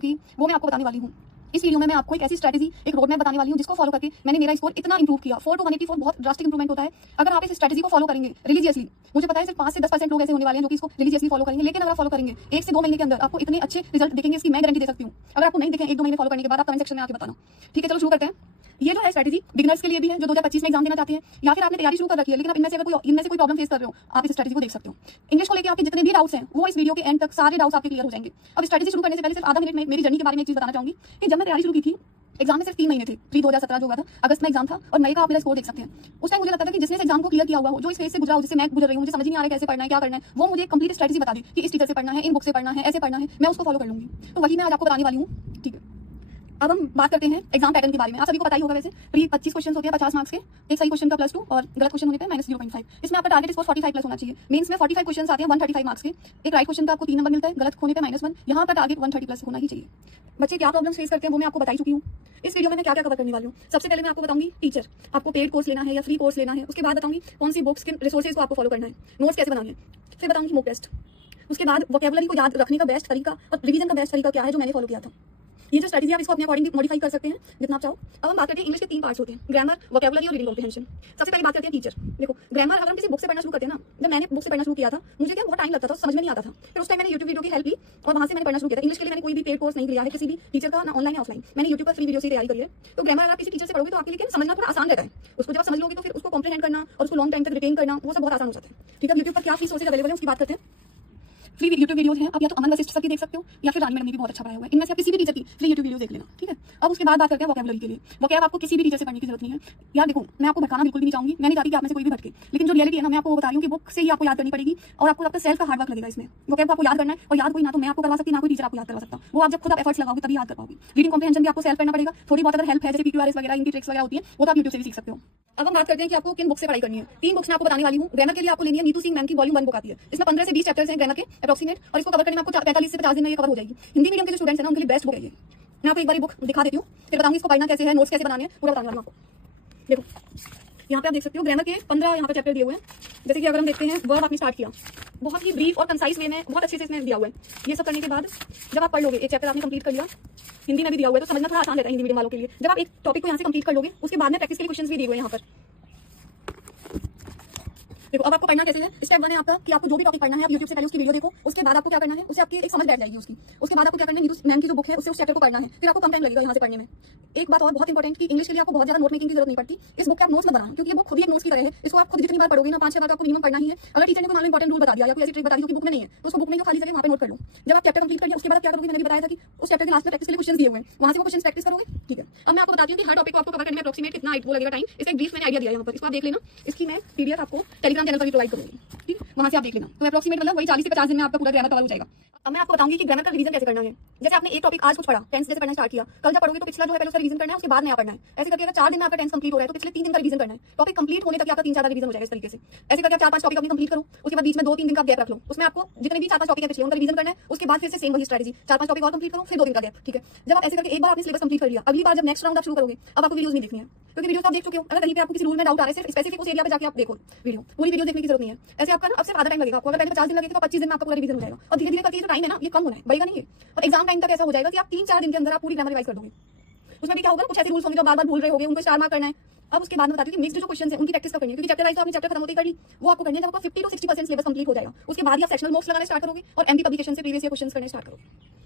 कि वो मैं आपको बताने वाली हूँ। इस वीडियो में मैं आपको एक ऐसी स्ट्रेटजी, एक रोड मैप बताने वाली हूँ जिसको फॉलो करके मैंने मेरा स्कोर इतना इंप्रूव किया। 4 to 184 बहुत ड्रास्टिक इंप्रूवमेंट होता है अगर आप इस स्ट्रेटजी को फॉलो करेंगे रिलीजियसली। मुझे पता है सिर्फ 5 से 10% लोग ऐसे होने वाले हैं जो कि इसको रिलीजियसली फॉलो करेंगे, लेकिन अगर आप फॉलो करेंगे 1 से 2 महीने के अंदर आपको इतने अच्छे रिजल्ट दिखेंगे, इसकी मैं गारंटी दे सकती हूँ। अगर आपको नहीं दिखे 1-2 महीने फॉलो करने के बाद आप कमेंट सेक्शन में आके बताना। ठीक है, चलो शुरू करते हैं। ये जो है स्ट्रेटजी बिगिनर्स के लिए भी है जो 2025 में एग्जाम देना चाहते हैं, या फिर आपने तैयारी शुरू कर रखी है लेकिन अब इनमें से कोई प्रॉब्लम फेस कर रहे हो, आप इस स्ट्रेटजी को देख सकते हो। इंग्लिश को लेकर आपके जितने भी डाउट्स हैं वो इस वीडियो के एंड तक सारे डाउट्स आपके क्लियर हो जाएंगे। अब स्ट्रेटजी शुरू करने से पहले सिर्फ आधा मिनट में मेरी जर्नी के बारे में एक चीज बताना चाहूंगी कि जब मैं तैयारी शुरू की थी, एग्जाम में सिर्फ 3 महीने थे। प्री 2017 जो हुआ था, अगस्त में एग्जाम था और मई का आप मेरा स्कोर देख सकते हैं। उस टाइम मुझे लगता था कि जिसने इस एग्जाम को क्लियर किया हुआ हो, जो इस फेज से गुजरा हो, जिससे मैं गुजर रही हूँ, मुझे समझ नहीं आ रहा है कैसे पढ़ना है, क्या करना है, वो मुझे कंप्लीट स्ट्रेटजी बता दी कि इस टीचर से पढ़ना है, इन बुक से पढ़ना है, ऐसे पढ़ना है, मैं उसको फॉलो कर लूंगी। तो वही मैं आज आपको बताने वाली हूँ। ठीक है, अब हम बात करते हैं एग्जाम पैटर्न के बारे में। आप सभी को पता ही होगा वैसे प्री 25 क्वेश्चन होते हैं 50 मार्क्स के, एक सही क्वेश्चन का +2 और गलत क्वेश्चन होने पे -0.5। इसमें आपका टारगेट स्कोर 45 प्लस होना चाहिए। मेंस में 45 क्वेश्चन आते हैं 135 मार्क्स के, एक राइट क्वेश्चन का आपको 3 नंबर मिलता है, गलत होने पे -1। यहाँ का टारगेट 130 प्लस होना ही चाहिए। बच्चे क्या प्रॉब्लम्स फेस करते हैं वो मैं आपको बता चुकी हूँ। इस वीडियो में मैं क्या क्या कवर करने वाली हूँ। सबसे पहले मैं आपको बताऊंगी टीचर, आपको पेड कोर्स लेना है या फ्री कोर्स लेना है। उसके बाद बताऊंगी कौन सी बुक्स, किन रिसोर्सेज को आपको फॉलो करना है, नोट्स कैसे बनाने हैं। फिर बताऊंगी मॉक टेस्ट। उसके बाद वोकैबुलरी को याद रखने का बेस्ट तरीका और रिवीजन का बेस्ट तरीका क्या है जो मैंने फॉलो किया था। ये जो स्ट्रेटजी आप इसको अपने अकॉर्डिंग मॉडिफाई कर सकते हैं जितना आप चाहो। अब हम बात करते हैं इंग्लिश के 3 पार्ट्स होते हैं, ग्रामर, वोकैबुलरी और रीडिंग कॉम्प्रिहेंशन। सबसे पहले बात करते हैं टीचर। देखो ग्रामर अगर हम किसी बुक से पढ़ना शुरू करते हैं ना, जब मैंने बुक से पढ़ना शुरू किया था मुझे क्या बहुत टाइम लगता था, समझ में नहीं आता था। फिर उस टाइम मैंने यूट्यूब वीडियो की हेल्प ली और वहां से मैंने पढ़ना शुरू किया था। इंग्लिश के लिए मैंने कोई भी पेड कोर्स नहीं लिया है किसी भी टीचर का, ना ऑनलाइन या ऑफलाइन। मैंने यूट्यूब पर फ्री वीडियो से तैयारी करी है। तो ग्रामर अगर आप किसी टीचर से पढ़ोगे तो आपके लिए समझना थोड़ा आसान रहता है। उसको जब आप समझ लोगे तो फिर उसको कॉम्प्रिहेंड करना और उसको लॉन्ग टाइम तक रिटेन करना वो सब बहुत आसान हो जाता है। ठीक है, यूट्यूब पर क्या फ्री सोर्सेज अवेलेबल है उसकी बात करते हैं। फ्री यूट्यूब वीडियोस हैं, आप या तो अमन वशिष्ठ सर की देख सकते हो या फिर रानी मैडम ने भी बहुत अच्छा पढ़ाया हुआ है। इनमें से आप किसी भी टीचर की फ्री यूट्यूब वीडियो देख लेना। ठीक है, अब उसके बाद बात करते हैं वोकैबुलरी के लिए। वोकैब आपको किसी भी टीचर से पढ़ने की जरूरत नहीं है। यार देखो, मैं आपको भटकाना बिल्कुल भी नहीं चाहूंगी, मैं नहीं चाहती कि आप में से कोई भी भटके, लेकिन जो रियलिटी है ना मैं आपको बता रही हूँ कि बुक से ही आपको याद करनी पड़ेगी और आपको आपका सेल्फ का हार्ड वर्क लगेगा इसमें। वोकैब आपको याद करना है और याद कोई ना तो मैं आपको करवा सकती, ना कोई टीचर आपको याद करवा सकता। वो आप जब खुद आप एफर्ट्स लगाओगे तभी याद कर पाओगे। रीडिंग कॉम्प्रिहेंशन भी आपको सेल्फ करना पड़ेगा। थोड़ी बहुत अगर हेल्प है जैसे PQRS वगैरह, इनकी ट्रिक्स वगैरह होती है वो तो आप यूट्यूब से भी सीख सकते हो। अब हम बात करते हैं कि आपको किन बुक से पढ़ाई करनी है। 3 बुक्स मैं आपको बताने वाली हूँ। ग्रामर के लिए आपको लेनी है नीतू सिंह मैम की वॉल्यूम 1 बुक आती है। इसमें 15 से 20 चैप्टर्स हैं ग्रामर के अप्रोक्सीमेट, और इसको कवर करने में आपको 45 से 50 दिन में ये कवर हो जाएगी। हिंदी मीडियम के जो स्टूडेंट्स हैं ना उनके लिए बेस्ट बुक है ये। मैं आपको एक बार बुक दिखा देती हूँ, फिर बताऊंगी इसको पढ़ना कैसे है, नोट्स कैसे बनाने हैं, पूरा बताने वाली हूँ आपको। देखो यहाँ पे आप देख सकते हो ग्रामर के 15 यहाँ पे चैप्टर दिए हुए हैं। जैसे कि अगर हम देखते हैं वर्ब आपने स्टार्ट किया, बहुत ही ब्रीफ और कंसाइज वे में बहुत अच्छे से इसमें दिया हुआ है। ये सब करने के बाद जब आप पढ़ लोगे, एक चैप्टर आपने कंप्लीट कर लिया, हिंदी में भी दिया हुआ है तो समझना थोड़ा आसान रहता है हिंदी मीडियम वालों के लिए। जब आप एक टॉपिक को यहाँ से कंप्लीट कर लोगे उसके बाद में प्रैक्टिस के लिए क्वेश्चंस भी दिए हुए हैं यहाँ पर। देखो अब आपको पढ़ना कैसे है। स्टेप 1 है आपका कि आपको जो भी टॉपिक पढ़ना है आप यूट्यूब से पहले उसकी वीडियो देखो। उसके बाद आपको क्या करना है, उससे आपकी एक समझ बैठ जाएगी उसकी। उसके बाद आपको क्या करना है, नीतू मैम की जो बुक है उससे उस चैप्टर को पढ़ना है, फिर आपको कम टाइम लगेगा यहाँ से पढ़ने में। एक बात और बहुत इंपॉर्टेंट कि इंग्लिश के लिए आपको बहुत ज्यादा नोट मेकिंग की जरूरत नहीं पड़ती। इस बुक के आप नोट्स मत बनाना क्योंकि ये बुक खुद ही एक नोट्स की तरह है। इसको आप खुद जितनी बार पढ़ोगे ना 5-6 बार आपको मिनिमम पढ़ना ही है। अगर टीचर ने कोई मान लो इंपॉर्टेंट रूल बता दिया या कोई ऐसी ट्रिक बता दी जो कि बुक में नहीं है तो उसको बुक में जो खाली जगह वहाँ पे नोट कर लो। जब आप चैप्टर कंप्लीट करिए उसके बाद क्या करोगे, मैंने भी बताया था कि उस चैप्टर के लास्ट में प्रैक्टिस के लिए क्वेश्चन दिए हुए हैं, वहाँ से वो क्वेश्चन प्रैक्टिस करोगे। ठीक है, अब मैं आपको बताती हूँ कि हर टॉपिक को आपको कवर करने में अप्रोक्सीमेट कितना वो लगेगा टाइम। इसका एक ब्रीफ मैंने आइडिया दिया है यहाँ पर, इसको आप देख लेना। इसकी मैं PDF आपको टेलीग्राम चैनल पर भी प्रोवाइड करूंगी, ठीक है, वहाँ से आप देख लेना। तो अप्रोक्सीमेट मतलब वही 40 से 50 दिन में आपका पूरा ग्रामर कवर हो जाएगा। अब मैं आपको बताऊंगी कि ग्रामर का रिवीजन कैसे करना है। जैसे आपने एक टॉपिक आज कुछ पढ़ा, टेंस जैसे पढ़ना स्टार्ट किया, कल जब पढ़ोगे तो पिछला जो है पहले उसका रिवीजन करना है, उसके बाद नया पढ़ना है। ऐसे करके अगर 4 दिन में आपका टेंस कंप्लीट हो रहा है तो पिछले 3 दिन का रिवीजन करना है। टॉपिक कंप्लीट होने तक आपका 3-4 बार रिवीजन हो जाएगा इस तरीके से। ऐसे करके आप 4-5 टॉपिक अपनी कंप्लीट करो, उसके बाद बीच में 2-3 दिन का गैप रख लो। उसमें आपको जितने भी 4-5 टॉपिक है पिछले उनका रिवीजन करना है। उसके बाद फिर से सेम वही स्ट्रेटजी 4-5 टॉपिक और कंप्लीट करो, फिर 2 दिन का गैप। ठीक है, जब आप ऐसे करके एक बार आपने सिलेबस कंप्लीट कर लिया, अगली बार जब नेक्स्ट राउंड आप शुरू करोगे अब आपको वीडियोस नहीं देखनी है क्योंकि वीडियोस आप देख चुके हो। अगर कहीं पे आपको किसी रूल में डाउट आ रहा है सिर्फ स्पेसिफिक उस एरिया पे जाके आप देखो वीडियो, पूरी वीडियो देखने की जरूरत नहीं है। ऐसे आपका अब सिर्फ आधा टाइम लगेगा आपको। अगर पहले 50 दिन लगे तो 25 दिन में आपका पूरा रिवीजन हो जाएगा और धीरे धीरे करके जो टाइम है ना ये कम होना है, बढ़ेगा नहीं। और एग्जाम टाइम तक ऐसा हो जाएगा कि आप 3-4 दिन के अंदर आप पूरी ग्रामर रिवाइज कर दोगे। उसमें भी क्या होगा, कुछ ऐसे रूल्स होंगे जो बार बार भूल रहे होंगे, उनको स्टार मार्क करना है। अब उसके बाद में बताती हूँ कि मिक्स्ड जो क्वेश्चन है उनकी प्रैक्टिस कब करनी है क्योंकि चैप्टर वाइज तो आपने चैप्टर खत्म होते ही कर ली, वो आपको करनी है जब आपका 50 to 60% सिलेबस कंप्लीट हो जाएगा। उसके बाद ही आप सेक्शनल नोट्स लगाना स्टार्ट करोगे और एमपी पब्लिकेशन से प्रीवियस ईयर क्वेश्चंस करने स्टार्ट करोगे।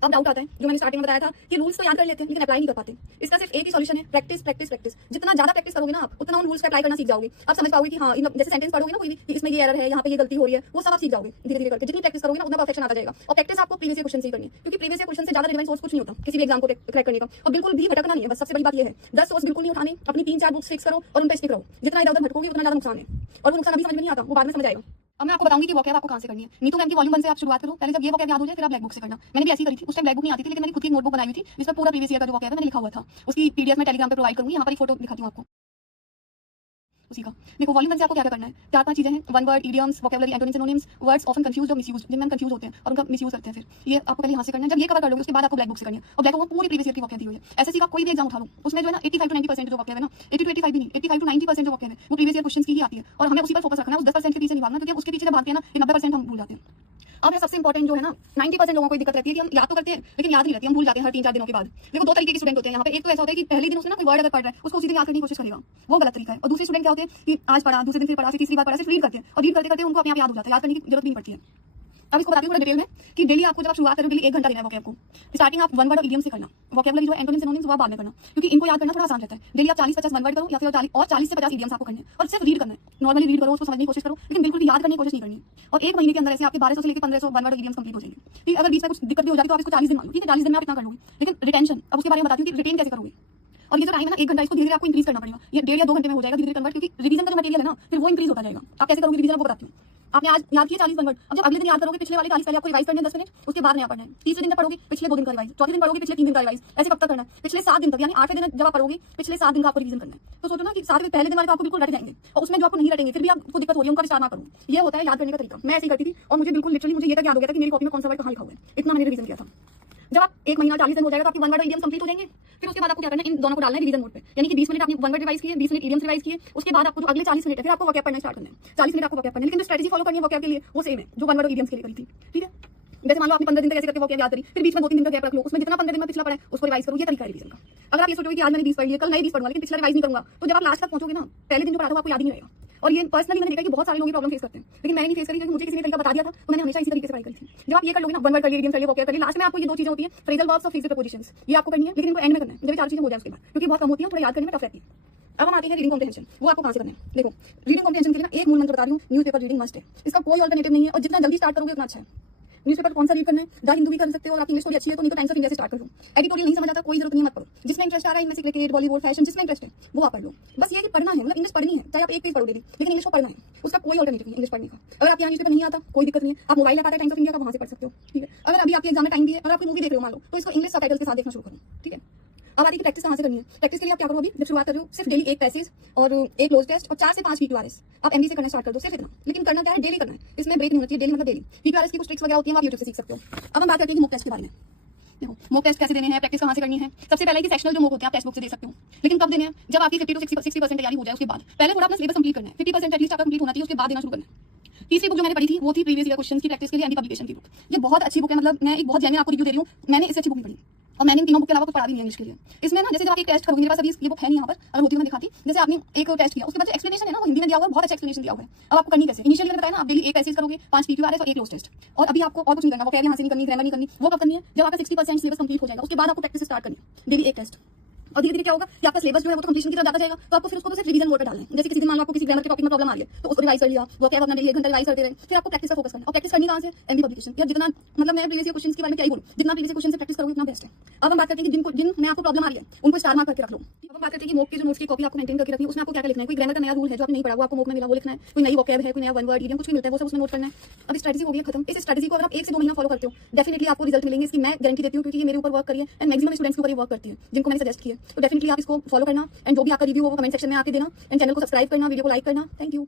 अब डाउट आता है जो मैंने स्टार्टिंग में बताया था कि रूल्स तो याद कर लेते हैं लेकिन अप्लाई नहीं कर पाते। इसका सिर्फ एक ही सॉल्यूशन है, प्रैक्टिस प्रैक्टिस प्रैक्टिस। जितना ज्यादा प्रैक्टिस करोगे ना आप उतना उन रूल्स को अप्लाई करना सीख जाओगे। आप समझ पाओगे कि हाँ जैसे सेंटेंस पढ़ोगे ना कोई भी कि इसमें ये एरर है, यहाँ पे ये गलती हो रही है, वो सब आप सीख जाओगे धीरे धीरे करके। जितनी प्रैक्टिस करोगे ना उतना परफेक्शन आता जाएगा। और प्रैक्टिस आपको प्रीवियस ईयर क्वेश्चन से करनी है क्योंकि प्रीवियस ईयर क्वेश्चन से ज्यादा रिलेवेंट सोर्स कुछ नहीं होता किसी भी एग्जाम को क्रैक करने का। और बिल्कुल भी भटकना नहीं है, बस सबसे बड़ी बात ये है 10 सोर्स बिल्कुल नहीं उठाने, अपनी 3-4 बुक्स फिक्स करो और उन पर स्टिक रहो। जितना इधर उधर भटकोगे उतना ज्यादा नुकसान है और वो नुकसान अभी समझ में नहीं आता, वो बाद में समझ आएगा। अब मैं आपको बताऊंगी कि वोकैब आपको कहां से करनी है। नीतू मैम की वॉल्यूम 1 से आप शुरुआत करो। पहले जब ये वोकैब याद हो जाए फिर आप ब्लैक बुक से करना। मैंने भी ऐसी करी थी, उस टाइम ब्लैक बुक नहीं आती थी लेकिन मैंने खुद की एक नोटबुक बनाई हुई थी जिसमें पूरा प्रीवियस ईयर का जो वोकैब है मैंने लिखा हुआ था। उसकी PDF में टेलीग्राम पे प्रोवाइड करूंगी, यहाँ पर एक फोटो दिखाती हूँ आपको। उसी का। देखो वॉल्यूम 1 से आपको क्या क्या करना है, 4-5 चीजें हैं, one word, idioms, vocabulary, antonyms, synonyms, words often confused और मिसयूज्ड, जिनमें हम कंफ्यूज होते हैं और उनका मिसयूज करते हैं। फिर ये आपको पहले यहाँ से करना है। जब ये कवर कर लोगे उसके बाद आपको ब्लैक बुक से करनी है। और ब्लैक बुक में पूरी प्रीवियस ईयर की वोकैब दी हुई है। एसएससी का कोई भी एग्जाम उठा लो, उसमें जो है ना 85 to 90% जो वोकैब है ना, 80 to 85 भी नहीं, 85 to 90% जो वोकैब है वो प्रीवियस ईयर क्वेश्चंस की ही आती है। और हमें उसी पर फोकस रखना है, उस 10% के पीछे नहीं भागना, क्योंकि उसके पीछे जब भागते हैं ना ये 90% हम भूल जाते हैं। अब है सबसे इंपॉर्टेंट जो है ना, 90% लोगों को दिक्कत रहती है कि हम याद तो करते हैं लेकिन याद नहीं रहती, हम भूल जाते हैं हर 3-4 दिनों के बाद। देखो दो तरीके के स्टूडेंट होते हैं यहाँ पे। एक तो ऐसा होता है कि पहले दिन उसने ना कोई वर्ड अगर पढ़ रहा है उसको उसी दिन याद करने की कोशिश करेगा, वो गलत तरीका है। और दूसरे स्टूडेंट क्या होते हैं कि आज पढ़ा, दूसरे दिन फिर पढ़ा, फिर तीसरी बार पढ़ा, सिर्फ रीड करते हैं और रीड करते करते उनको अपने आप याद हो जाता है, याद करने की जरूरत नहीं पड़ती है। अब इसको बताती हूँ डिटेल में कि डेली आपको जब आप शुरुआत करो डेली 1 घंटा देना है वोकैब को। स्टार्टिंग आप वन वर्ड और इडियम से करना, वोकैबुलरी जो एंटोनिम्स सिनोनिम्स वो बाद में करना, क्योंकि इनको याद करना थोड़ा आसान रहता है। डेली आप 40-50 वन वर्ड करो या फिर 40 से 50 इडियम्स आपको करने और सिर्फ रीड करना है। नॉर्मली रीड करो, उसको समझने की कोशिश करो, लेकिन बिल्कुल याद करने की कोशिश नहीं करनी। और 1 महीने के अंदर ऐसे आपके 1200 से लेकर 1500 वन वर्ड और इडियम्स कंप्लीट हो जाएंगे। ठीक है, अगर बीच में कुछ दिक्कत भी हो जाती है तो आप इसको 40 दिन मान लो, ठीक है, 40 दिन में आप इतना कर लोगे। लेकिन रिटेंशन, अब उसके बारे में बताती हूँ कि रिटेन कैसे करोगे। और ये जो टाइम है ना 1 घंटा, इसको धीरे धीरे आपको इंक्रीज करना पड़ेगा। ये 1.5 या 2 घंटे में हो जाएगा धीरे धीरे कन्वर्ट, क्योंकि रिवीजन का जो मटेरियल है ना फिर वो इंक्रीज होता जाएगा। आप कैसे करोगे रिवीजन, वो बताती हूँ। आपने आज याद किया 40 वन वर्ड, अब जब अगले दिन याद करोगे पिछले वाले 40 पहले आपको रिवाइज करने 10 मिनट, उसके बाद नया पढ़ना है। तीसरे दिन जब पढ़ोगे पिछले 2 दिन का रिवाइज, चौथे दिन पढ़ोगे पिछले 3 दिन का रिवाइज, ऐसे कब तक करना है? पिछले 7 दिन तक, यानी 8वें दिन जब आप पढ़ोगे पिछले 7 दिन का आपको रिवीजन करना है। तो सोचो ना कि 7वें पहले दिन वाले तो आपको बिल्कुल रट जाएंगे और उसमें जो आपको नहीं रटेंगे फिर भी आपको दिक्कत हो रही है उनका विस्तार ना करो। ये होता है याद करने का तरीका। मैं ऐसे ही करती थी और मुझे बिल्कुल लिटरली मुझे ये तक याद हो गया था कि मेरी कॉपी में कौन सा वर्ड कहाँ लिखा हुआ है, इतना मैंने रिवीजन किया था। जब आप 1 महीना 40 दिन हो जाएगा तो आपकी वन वर्ड इडियम्स कंप्लीट हो जाएंगे। फिर उसके बाद आपको क्या करना है, इन दोनों को डालना है रिवीजन मोड पे, यानी कि 20 मिनट आपने वन वर्ड रिवाइज किए, 20 मिनट इडियम्स रिवाइज किए, उसके बाद आपको जो अगले 40 मिनट है फिर आपको वोकैब पढ़ना स्टार्ट करना है। 40 मिनट आपको वोकैब पढ़ना है, लेकिन जो स्ट्रेटजी फॉलो करनी है वोकैब के लिए वो सेम है जो वन वर्ड और इडियम्स के लिए करी थी। ठीक है, जैसे मान लो आपने 15 दिन तक ऐसे करके वोकैब याद करी, फिर बीच में 2-3 दिन का गैप रख लो, उसमें जितना 15 दिन में पिछला पढ़ा है उसको रिवाइज करो। ये तरीका है रिवीजन का। अगर आप ये सोचोगे कि आज मैंने 20 पढ़ लिया, कल नए 20 पढ़ूंगा लेकिन पिछला रिवाइज नहीं करूंगा, तो जब आप लास्ट तक पहुंचोगे ना पहले दिन जो पढ़ा था आपको याद ही नहीं रहेगा। और ये पर्सनली मैंने देखा कि बहुत सारे लोग ये प्रॉब्लम फेस करते हैं, लेकिन मैंने नहीं फेस करी क्योंकि मुझे किसी ने तरीका बता दिया था, तो मैंने हमेशा इसी तरीके से पढ़ाई करी थी। जब आप ये कर लोगे ना, वन वर्ड कर लिया, इडियम कर लिया, वोकैब कर लिया, लास्ट में आपको ये 2 चीजें होती है, फ्रेजल वर्ब्स और फिक्स्ड प्रीपोजिशंस, ये आपको करनी है, लेकिन इनको एंड में करना है जब 4 चीजें हो जाए उसके बाद, क्योंकि बहुत कम होती है, थोड़ा याद करने में टफ रहती है। अब हम आते हैं रीडिंग कॉम्प्रिहेंशन। वो आपको कहां से करना है? देखो रीडिंग कॉम्प्रिहेंशन के लिए ना एक मूल मंत्र बता रही हूँ, न्यूज़पेपर रीडिंग मस्ट है। इसका कोई अल्टरनेटिव नहीं है और जितना जल्दी स्टार्ट करोगे उतना अच्छा है। न्यूज़पेपर कौन सा रीड करना है? द हिंदू भी कर सकते हो, और आपकी इंग्लिश थोड़ी अच्छी है तो नहीं तो टाइम्स ऑफ इंडिया से स्टार्ट कर लो। एडिटोरियल नहीं समझ आता कोई जरूरत नहीं, मत पढ़ो। जिसमें इंटरेस्ट आ रहा है इनमें से क्रिकेट, बॉलीवुड, फैशन, जिसमें इंटरेस्ट है वो आप पढ़ लो। बस ये कि पढ़ना है, मतलब इंग्लिश पढ़नी है, चाहे आप एक पेज पढ़ोगे लेकिन इंग्लिश को पढ़ना है, उसका कोई अल्टरनेटिव नहीं इंग्लिश पढ़ने का। अगर आप यहाँ न्यूज़पेपर नहीं आता कोई दिक्कत नहीं है, आप मोबाइल आता है टाइम्स ऑफ इंडिया का, वहां से पढ़ सकते हो। ठीक है, अगर अभी आपके एग्जाम में टाइम भी है, अगर आपकी मूवी देख रहे हो मान लो, तो इसको इंग्लिश सबटाइटल्स के साथ देखना शुरू करो। ठीक है, अब आती है प्रैक्टिस कहाँ से करनी है। प्रैक्टिस के लिए आप क्या करो, अभी जब शुरुआत कर रहे हो सिर्फ डेली 1 पैसेज और 1 क्लोज टेस्ट और 4 से 5 PQRS आप एमबी से करना स्टार्ट कर दो, सिर्फ इतना। लेकिन करना क्या है, डेली करना है, इसमें ब्रेक नहीं होना चाहिए। डेली मतलब डेली। PQRS की कुछ ट्रिक्स वगैरह होती है, आप यूट्यूब से सीख सकते हो। अब हम बात करते हैं कि मॉक टेस्ट के बारे में। देखो मॉक टेस्ट कैसे देने हैं, प्रैक्टिस कहाँ से करनी है। सबसे पहले कि सेक्शनल जो मॉक होते हैं आप टेक्स्ट बुक से दे सकते हो, लेकिन कब देने हैं, जब आपकी 50 to 60% तैयारी हो जाए उसके बाद। पहले थोड़ा अपना सिलेबस कंप्लीट करना है, 50% एटलीस्ट आपका कंप्लीट होना चाहिए, उसके बाद देना शुरू करना है। तीसरी बुक जो मैंने पढ़ी थी वो थी प्रीवियस ईयर क्वेश्चंस की प्रैक्टिस के लिए एंटी पब्लिकेशन की बुक। ये बहुत अच्छी बुक है, मतलब मैं एक बहुत जेन्युइन आपको रिव्यू दे रही हूँ, मैंने इससे अच्छी बुक नहीं पढ़ी और मैंने इन तीनों बुक के अलावा कुछ पढ़ा भी नहीं इंग्लिश के लिए। इसमें ना जैसे जब आप एक टेस्ट करोगे, मेरे पास अभी ये बुक है नहीं यहाँ पर, अगर होती है मैं दिखाती। जैसे आपने एक टेस्ट किया, उसके बाद जो एक्सप्लेनेशन है ना वो हिंदी में दिया हुआ है, बहुत अच्छा एक्सप्लेनेशन दिया हुआ है। अब आपको करनी कैसे, इनिशियली मैंने बताया ना, आप डेली 1 पैसेज करोगे, 5 PQRS और 1 क्लोज टेस्ट। और अभी आपको और कुछ नहीं करना, वो यहाँ से नहीं करनी, ग्रामर नहीं करनी, वो कब करनी है जब आपका 60% सिलेबस कंप्लीट हो जाएगा, उसके बाद आपको प्रैक्टिस स्टार्ट करनी है, डेली 1 टेस्ट। और धीरे धीरे क्या होगा कि आपका सिलेबस जो है वो तो कंप्लीशन की तरफ जाता जाएगा, तो आपको फिर उसको तो सिर्फ रिवीजन मोड पे डालना है। जैसे किसी दिन मान लो आपको किसी ग्रामर के टॉपिक में प्रॉब्लम आ रही है तो उसको रिवाइज कर लिया, वो क्या अपना डेली 1 घंटा रिवाइज करते रहे, फिर आपको प्रैक्टिस पर फोकस करना है। और प्रैक्टिस करनी कहाँ से, एमबी पब्लिकेशन। या जितना मतलब मैं प्रीवियस क्वेश्चंस के बारे में क्या ही बोलूं, जितना प्रीवियस क्वेश्चन से प्रैक्टिस करोगे उतना बेस्ट है। अब हम बात करते हैं कि जिन में आपको प्रॉब्लम आ रही है उनको स्टार मार्क करके रख लो। अब हम बात करते हैं कि मॉक के जो नोट्स की कॉपी आपको मेंटेन करके रखनी है, उसमें आपको क्या लिखना है। कोई ग्रामर का नया रूल है जो आपने नहीं पढ़ा, वो आपको मॉक में मिला, वो लिखना है। कोई नई वोकैब है, कोई नया वन वर्ड इडियम कुछ भी मिलता है, वो सब उसमें नोट करना है। अब स्ट्रेटजी हो गई खत्म। इस स्ट्रेटजी को अगर आप 1 से 2 महीना फॉलो करते हो डेफिनेटली आपको रिजल्ट मिलेंगे, इसकी मैं गारंटी देती हूँ, क्योंकि ये मेरे ऊपर वर्क करी है एंड मैक्सिमम स्टूडेंट्स के ऊपर वर्क करती है जिनको मैंने सजेस्ट किया। तो डेफिनेटली आप इसको फॉलो करना एंड जो भी आपका रिव्यू हो वो कमेंट सेक्शन में आके देना एंड चैनल को सब्सक्राइब करना, वीडियो को लाइक करना। Thank you.